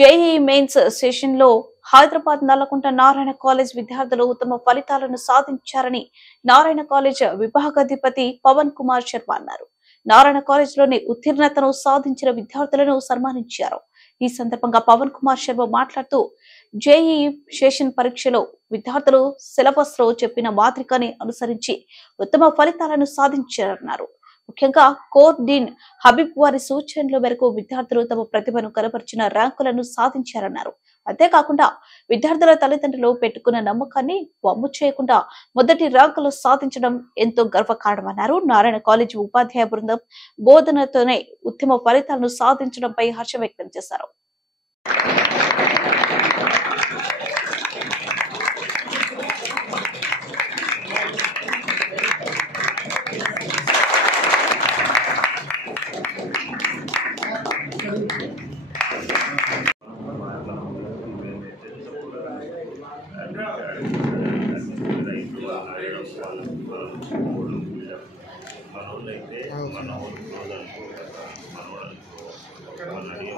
JEE mains సెషన్లో Hyderabad Nallakunta Narayana college విద్యార్థులు ఉత్తమ ఫలితాలను సాధించారని నారాయణ కాలేజ్ విభాగాధిపతి పవన్ కుమార్ శర్మ అన్నారు. నారాయణ కాలేజ్లోని ఉత్తీర్ణతను సాధించిన విద్యార్థులను సన్మానించారు. ఈ సందర్భంగా పవన్ కుమార్ శర్మ మాట్లాడుతూ జేఈఈ సెషన్ పరీక్షలో విద్యార్థులు సిలబస్ లో చెప్పిన మాత్రికని అనుసరించి ఉత్తమ ఫలితాలను సాధించారన్నారు. ముఖ్యంగా కోర్ డీన్ హబీబ్ వారి సూచనల మేరకు విద్యార్థులు తమ ప్రతిభను కనబరిచిన ర్యాంకులను సాధించారన్నారు. అంతేకాకుండా విద్యార్థుల తల్లిదండ్రులు పెట్టుకున్న నమ్మకాన్ని వమ్ము చేయకుండా మొదటి ర్యాంకులు సాధించడం ఎంతో గర్వకారణమన్నారు. నారాయణ కాలేజీ ఉపాధ్యాయ బృందం బోధనతోనే ఉత్తమ ఫలితాలను సాధించడంపై హర్షం వ్యక్తం చేశారు.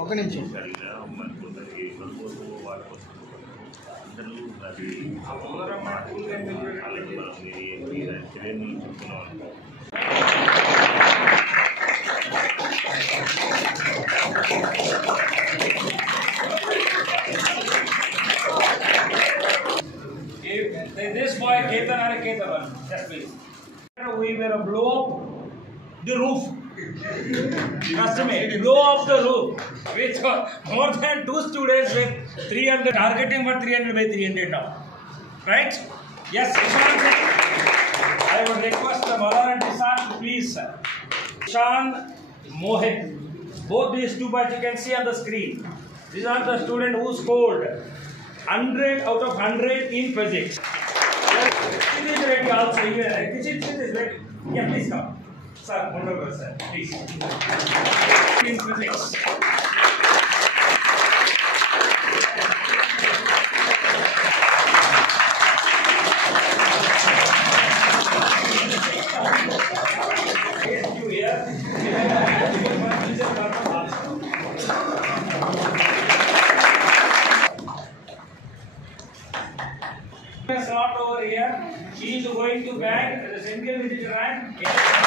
ఒక నిమిషం this boy Ketan or Ketan, just please. We will blow up the roof. Customer, blow up the roof. With more than 2 students with 300 targeting for 300 by 300 now. Right? Yes, Ishan sir. I would request the mother and Ishan to please sir. Ishan Mohit. Both these two boys you can see on the screen. These are the students who scored 100 out of 100 in physics. It is ready also here. It is ready. Yeah, please come. Sir, wonderful sir. Please. In physics. You here? Not over here. She is going to bag the single digit rank.